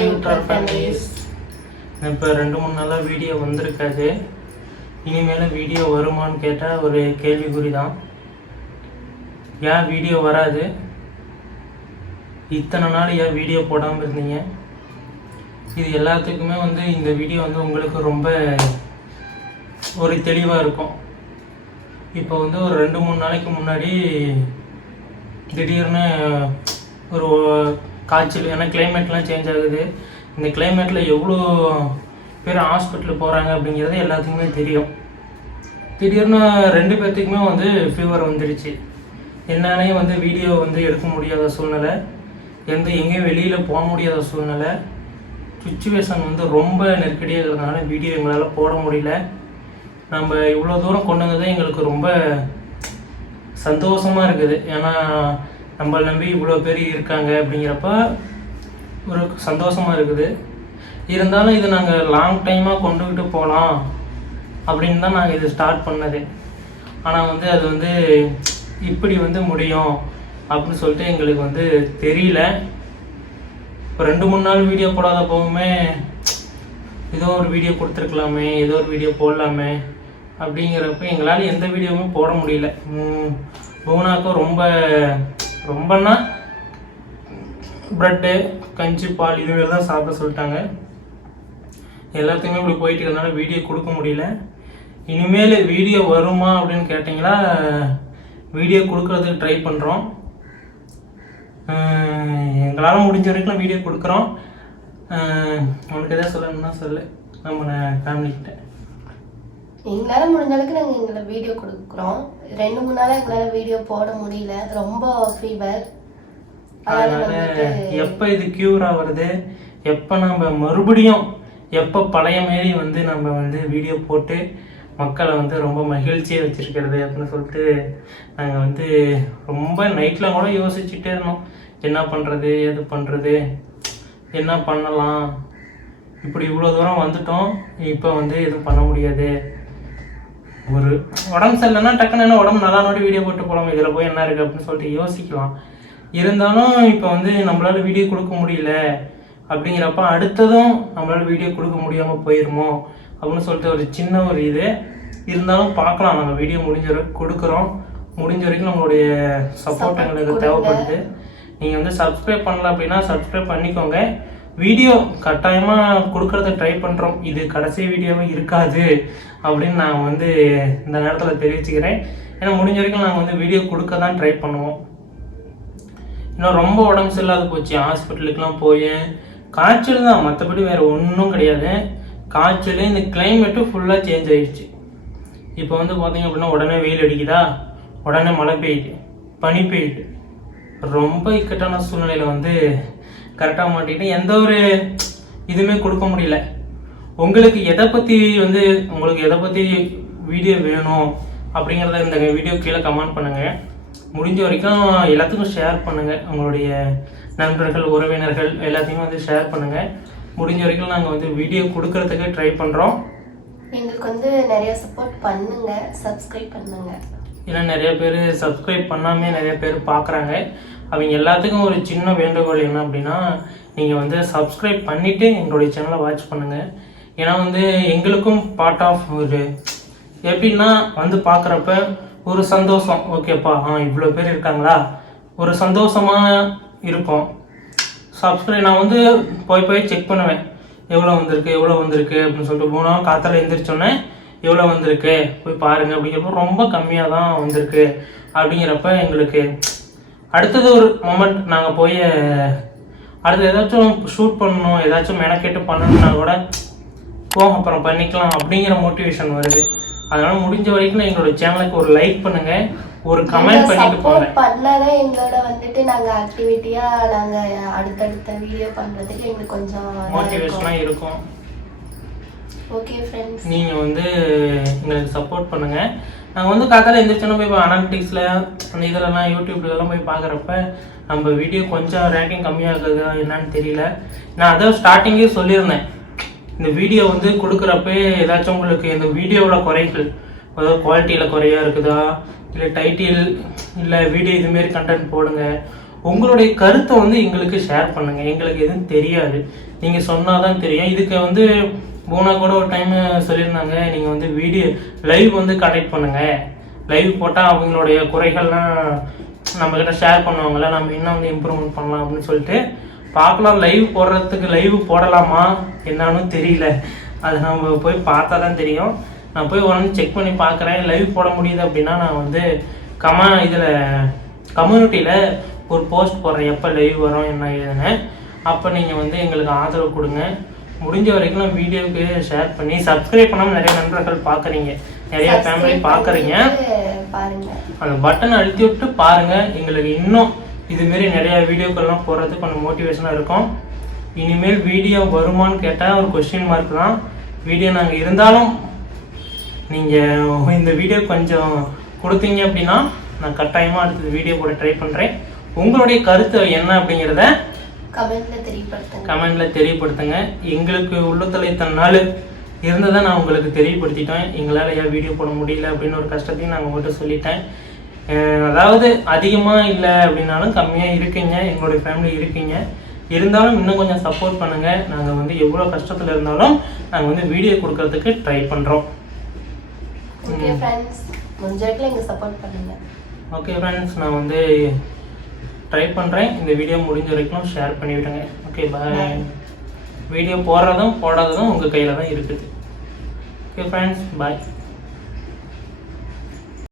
Hi YouTube families. இப்போ 2-3 நாளாக video வந்திருக்காது. இனிமேல் வீடியோ வருமானு கேட்டால் ஒரு கேள்விக்குறி தான். ஏன் வீடியோ வராது, இத்தனை நாள் ஏன் வீடியோ போடாமல் இருந்தீங்க? இது எல்லாத்துக்குமே இந்த வீடியோ உங்களுக்கு ரொம்ப ஒரு தெளிவாக இருக்கும். இப்போ ஒரு 2-3 நாளைக்கு முன்னாடி திடீர்னு ஒரு காய்ச்சல், ஏன்னா கிளைமேட்லாம் சேஞ்ச் ஆகுது. இந்த கிளைமேட்டில் எவ்வளோ பேர் ஹாஸ்பிட்டல் போகிறாங்க அப்படிங்கிறது எல்லாத்துக்குமே தெரியும். திடீர்னு 2 பேர்த்துக்குமே ஃபீவர் வந்துடுச்சு. என்னாலே வீடியோ எடுக்க முடியாத சூழ்நிலை, எங்கேயும் வெளியில் போக முடியாத சூழ்நிலை, சுச்சுவேஷன் ரொம்ப நெருக்கடியாக இருக்கிறதுனால வீடியோ எங்களால் போட முடியல. நம்ம இவ்வளோ தூரம் கொண்டு வந்ததே எங்களுக்கு ரொம்ப சந்தோஷமாக இருக்குது. ஏன்னா நம்மளை நம்பி இவ்வளோ பேர் இருக்காங்க அப்படிங்கிறப்ப ஒரு சந்தோஷமாக இருக்குது. இருந்தாலும் இது நாங்கள் லாங் டைமாக கொண்டுக்கிட்டு போகலாம் அப்படின்னு தான் நாங்கள் இது ஸ்டார்ட் பண்ணது. ஆனால் அது இப்படி முடியும் அப்படின்னு சொல்லிட்டு எங்களுக்கு தெரியல. இப்போ 2-3 நாள் வீடியோ போடாத போகுமே, ஏதோ ஒரு வீடியோ கொடுத்துருக்கலாமே, ஏதோ ஒரு வீடியோ போடலாமே அப்படிங்கிறப்ப எங்களால் எந்த வீடியோவுமே போட முடியல. பூனாக்கும் ரொம்பன்னா ப்ரெட்டு, கஞ்சி, பால் இதுமாரி தான் சாப்பிட சொல்லிட்டாங்க. எல்லாத்துக்குமே இப்படி போயிட்டு இருக்கிறதுனால வீடியோ கொடுக்க முடியல. இனிமேல் வீடியோ வருமா அப்படின்னு கேட்டிங்களா, வீடியோ கொடுக்கறதுக்கு ட்ரை பண்ணுறோம். எங்களால் முடிஞ்ச வரைக்கும் வீடியோ கொடுக்குறோம். உனக்கு எதாவது சொல்லணும்னா சொல்லு, நம்ம ஃபேமிலிக்கிட்ட. எங்களால் முடிஞ்ச அளவுக்கு நாங்கள் எங்களை வீடியோ கொடுக்குறோம். 2-3 நாளாக எங்களால் வீடியோ போட முடியல, ரொம்ப ஃபீவர். அதனால் எப்போ இது க்யூர் ஆகுறது, எப்போ நம்ம மறுபடியும் எப்போ பழைய மாரி நம்ம வீடியோ போட்டு மக்களை ரொம்ப மகிழ்ச்சியாக வச்சுருக்கிறது அப்படின்னு சொல்லிட்டு நாங்கள் ரொம்ப நைட்டில் கூட யோசிச்சுட்டே இருந்தோம். என்ன பண்ணுறது, எது பண்ணுறது, என்ன பண்ணலாம். இப்படி இவ்வளோ தூரம் வந்துட்டோம், இப்போ எதுவும் பண்ண முடியாது. ஒரு உடம்பு சரியில்லைன்னா டக்குன்னு என்ன உடம்பு நல்லா நோட்டி வீடியோ போட்டு போகலாம், இதில் போய் என்ன இருக்குது அப்படின்னு சொல்லிட்டு யோசிக்கலாம். இருந்தாலும் இப்போ நம்மளால் வீடியோ கொடுக்க முடியல அப்படிங்கிறப்ப அடுத்ததும் நம்மளால் வீடியோ கொடுக்க முடியாமல் போயிடுமோ அப்படின்னு சொல்லிட்டு ஒரு சின்ன ஒரு இது இருந்தாலும் பார்க்கலாம். நம்ம வீடியோ முடிஞ்ச வரைக்கும் கொடுக்குறோம். முடிஞ்ச வரைக்கும் நம்மளுடைய சப்போர்ட் எங்களுக்கு தேவைப்படுது. நீங்கள் சப்ஸ்கிரைப் பண்ணல அப்படின்னா சப்ஸ்கிரைப் பண்ணிக்கோங்க. வீடியோ கட்டாயமாக கொடுக்கறத ட்ரை பண்ணுறோம். இது கடைசி வீடியோவே இருக்காது அப்படின்னு நான் இந்த நேரத்தில் தெரிவிச்சுக்கிறேன். ஏன்னா முடிஞ்ச வரைக்கும் நாங்கள் வீடியோ கொடுக்க தான் ட்ரை பண்ணுவோம். இன்னும் ரொம்ப உடம்பு சரியில்லாத போச்சு, ஹாஸ்பிட்டலுக்கெலாம் போய் காய்ச்சல் தான், மற்றபடி வேறு ஒன்றும் கிடையாது. காய்ச்சல், இந்த கிளைமேட்டும் ஃபுல்லாக சேஞ்ச் ஆகிடுச்சு. இப்போ பார்த்தீங்க அப்படின்னா உடனே வெயில் அடிக்குதா, உடனே மழை பெய்யுது, பனி பெய்யுது. ரொம்ப இக்கட்டான சூழ்நிலையில் கரெக்டாக மாட்டிக்கிட்டு எந்த ஒரு இதுவுமே கொடுக்க முடியல. உங்களுக்கு எதை பற்றி உங்களுக்கு எதை பற்றி வீடியோ வேணும் அப்படிங்கிறத இந்த வீடியோ கீழே கமெண்ட் பண்ணுங்கள். முடிஞ்ச வரைக்கும் எல்லாத்துக்கும் ஷேர் பண்ணுங்கள். உங்களுடைய நண்பர்கள், உறவினர்கள் எல்லாத்தையுமே ஷேர் பண்ணுங்கள். முடிஞ்ச வரைக்கும் நாங்கள் வீடியோ கொடுக்கறதுக்கு ட்ரை பண்ணுறோம். எங்களுக்கு நிறைய சப்போர்ட் பண்ணுங்க, சப்ஸ்கிரைப் பண்ணுங்க. ஏன்னா நிறைய பேர் சப்ஸ்கிரைப் பண்ணாமல் நிறைய பேர் பார்க்குறாங்க. அவங்க எல்லாத்துக்கும் ஒரு சின்ன வேண்டுகோள் என்ன அப்படின்னா, நீங்கள் சப்ஸ்கிரைப் பண்ணிவிட்டு எங்களுடைய சேனலை வாட்ச் பண்ணுங்கள். ஏன்னா எங்களுக்கும் பார்ட் ஆஃப் ஒரு எப்படின்னா பார்க்குறப்ப ஒரு சந்தோஷம். ஓகேப்பா, இவ்வளோ பேர் இருக்காங்களா, ஒரு சந்தோஷமாக இருக்கும். சப்ஸ்கிரைப் நான் போய் செக் பண்ணுவேன், எவ்வளோ வந்திருக்கு அப்படின்னு சொல்லிட்டு. 3 நாள் காத்தால எழுந்திரிச்சோன்னே எவ்வளோ வந்திருக்கு போய் பாருங்கள் அப்படிங்கிறப்ப ரொம்ப கம்மியாக தான் வந்திருக்கு அப்படிங்கிறப்ப எங்களுக்கு அடுத்தது ஒரு மொமெண்ட், நாங்கள் போய் அடுத்து ஏதாச்சும் ஷூட் பண்ணணும், ஏதாச்சும் மெனக்கெட்டு பண்ணணும்னா கூட அப்புறம் பண்ணிக்கலாம் அப்படிங்கிற மோட்டிவேஷன் வருது. அதனால் முடிஞ்ச வரைக்கும் எங்களோட சேனலுக்கு ஒரு லைக் பண்ணுங்கள், ஒரு கமெண்ட் பண்ணிட்டு போங்க. பண்ணாதான் எங்களோட நாங்கள் ஆக்டிவிட்டியாக நாங்கள் அடுத்தடுத்த வீடியோ பண்ணுறதுக்கு எங்களுக்கு கொஞ்சம் மோட்டிவேஷனாக இருக்கும். ஓகே ஃப்ரெண்ட்ஸ், நீங்கள் எங்களுக்கு சப்போர்ட் பண்ணுங்கள். நாங்கள் காத்தால எழுந்திரிச்சோன்னா போய் அனாலிட்டிக்ஸில் அந்த இதெல்லாம் யூடியூப்லலாம் போய் பார்க்குறப்ப நம்ம வீடியோ கொஞ்சம் ரேங்கிங் கம்மியாக இருக்குதா என்னன்னு தெரியல. நான் அதை ஸ்டார்டிங்கே சொல்லியிருந்தேன், இந்த வீடியோ கொடுக்குறப்ப ஏதாச்சும் உங்களுக்கு இந்த வீடியோவோட குறைகள், அதாவது குவாலிட்டியில் குறையாக இருக்குதா, இல்லை டைட்டில், இல்லை வீடியோ இதுமாரி கண்டென்ட் போடுங்க. உங்களுடைய கருத்தை எங்களுக்கு ஷேர் பண்ணுங்கள். எங்களுக்கு எதுவும் தெரியாது, நீங்கள் சொன்னால் தான் தெரியும். இதுக்கு வந்து பூனா கூட ஒரு டைம் சொல்லியிருந்தாங்க, நீங்கள் வந்து வீடியோ லைவ் வந்து கனெக்ட் பண்ணுங்கள், லைவ் போட்டால் அவங்களுடைய குறைகள்லாம் நம்மக்கிட்ட ஷேர் பண்ணுவாங்கள்ல, நம்ம இன்னும் வந்து இம்ப்ரூவ்மெண்ட் பண்ணலாம் அப்படின்னு சொல்லிட்டு பார்க்கலாம். லைவ் போடுறதுக்கு லைவ் போடலாமா என்னன்னு தெரியல, அது நம்ம போய் பார்த்தா தான் தெரியும். நான் போய் உடனே செக் பண்ணி பார்க்குறேன். லைவ் போட முடியுது அப்படின்னா நான் வந்து இதில் கம்யூனிட்டியில் ஒரு போஸ்ட் போடுறேன், எப்போ லைவ் வரும் என்ன ஏதுன்னு. அப்போ நீங்கள் வந்து எங்களுக்கு ஆதரவு கொடுங்க. முடிஞ்ச வரைக்கும் வீடியோவுக்கு ஷேர் பண்ணி சப்ஸ்கிரைப் பண்ணாமல் நிறைய நண்பர்கள் பார்க்குறீங்க, நிறைய ஃபேமிலி பார்க்குறீங்க. அந்த பட்டனை அழுத்தி விட்டு பாருங்கள். எங்களுக்கு இன்னும் இதுமாரி நிறையா வீடியோக்கள்லாம் போடுறதுக்கு கொஞ்சம் மோட்டிவேஷனாக இருக்கும். இனிமேல் வீடியோ வருமானு கேட்டால் ஒரு கொஸ்டின் மார்க் தான். வீடியோ நாங்கள் இருந்தாலும் நீங்கள் இந்த வீடியோ கொஞ்சம் கொடுத்தீங்க அப்படின்னா நான் கட்டாயமாக அடுத்தது வீடியோ போட ட்ரை பண்ணுறேன். உங்களுடைய கருத்து என்ன அப்படிங்கிறத கமெண்ட்ல தெரியப்படுத்துங்க. எங்களுக்கு உள்ளத்தலை தன்னால் இருந்ததை நான் உங்களுக்கு தெரியப்படுத்திட்டேன். எங்களால் ஏன் வீடியோ போட முடியல அப்படின்னு ஒரு கஷ்டத்தையும் நாங்கள் உங்கள்கிட்ட சொல்லிட்டேன். அதாவது அதிகமாக இல்லை அப்படின்னாலும் கம்மியாக இருக்கீங்க, எங்களுடைய ஃபேமிலி இருக்கீங்க. இருந்தாலும் இன்னும் கொஞ்சம் சப்போர்ட் பண்ணுங்கள். நாங்கள் வந்து எவ்வளோ கஷ்டத்தில் இருந்தாலும் நாங்கள் வந்து வீடியோ கொடுக்கறதுக்கு ட்ரை பண்ணுறோம். ஓகே ஃப்ரெண்ட்ஸ், நான் வந்து ட்ரை பண்ணுறேன். இந்த வீடியோ முடிஞ்ச வரைக்கும் ஷேர் பண்ணிவிடுங்க. ஓகே, பாய். வீடியோ போடுறதும் போடாததும் உங்கள் கையில் தான் இருக்குது. ஓகே ஃப்ரெண்ட்ஸ், பாய்.